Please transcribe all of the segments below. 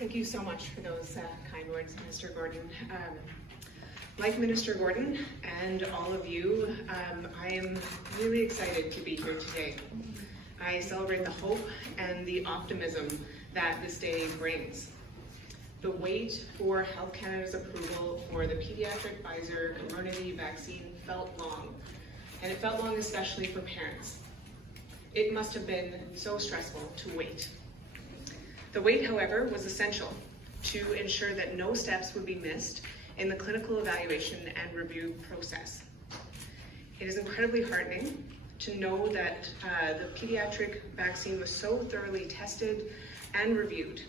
Thank you so much for those kind words, Minister Gordon. Like Minister Gordon and all of you, I am really excited to be here today. I celebrate the hope and the optimism that this day brings. The wait for Health Canada's approval for the pediatric Pfizer community vaccine felt long, and it felt long especially for parents. It must have been so stressful to wait. The wait, however, was essential to ensure that no steps would be missed in the clinical evaluation and review process. It is incredibly heartening to know that the pediatric vaccine was so thoroughly tested and reviewed.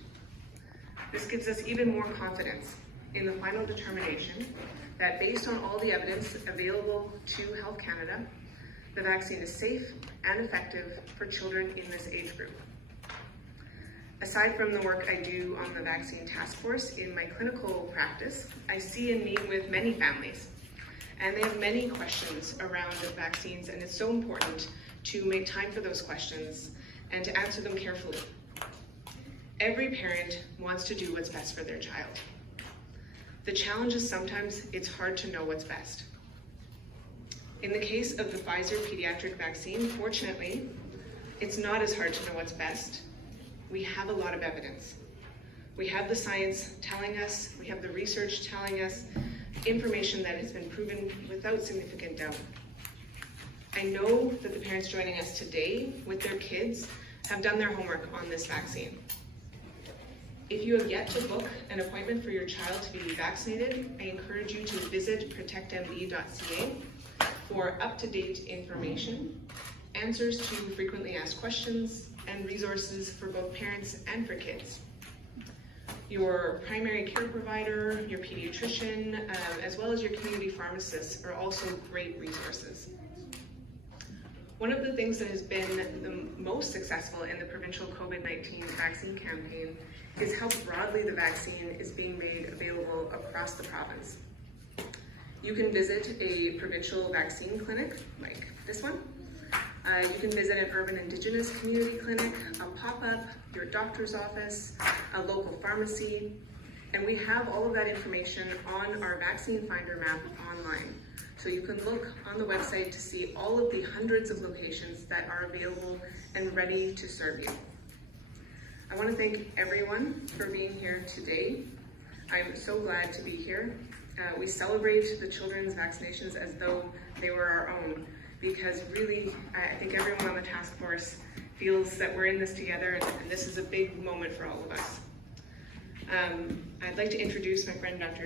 This gives us even more confidence in the final determination that based on all the evidence available to Health Canada, the vaccine is safe and effective for children in this age group. Aside from the work I do on the vaccine task force in my clinical practice, I see and meet with many families, and they have many questions around vaccines, and it's so important to make time for those questions and to answer them carefully. Every parent wants to do what's best for their child. The challenge is sometimes it's hard to know what's best. In the case of the Pfizer pediatric vaccine, fortunately, it's not as hard to know what's best. We have a lot of evidence. We have the science telling us, we have the research telling us, information that has been proven without significant doubt. I know that the parents joining us today with their kids have done their homework on this vaccine. If you have yet to book an appointment for your child to be vaccinated, I encourage you to visit protectmb.ca for up-to-date information, answers to frequently asked questions, and resources for both parents and for kids. Your primary care provider, your pediatrician, as well as your community pharmacists are also great resources. One of the things that has been the most successful in the provincial COVID-19 vaccine campaign is how broadly the vaccine is being made available across the province. You can visit a provincial vaccine clinic like this one. You can visit an urban Indigenous community clinic, a pop-up, your doctor's office, a local pharmacy, and we have all of that information on our vaccine finder map online. So you can look on the website to see all of the hundreds of locations that are available and ready to serve you. I want to thank everyone for being here today. I'm so glad to be here. We celebrate the children's vaccinations as though they were our own, because really, I think everyone on the task force feels that we're in this together, and this is a big moment for all of us. I'd like to introduce my friend, Dr.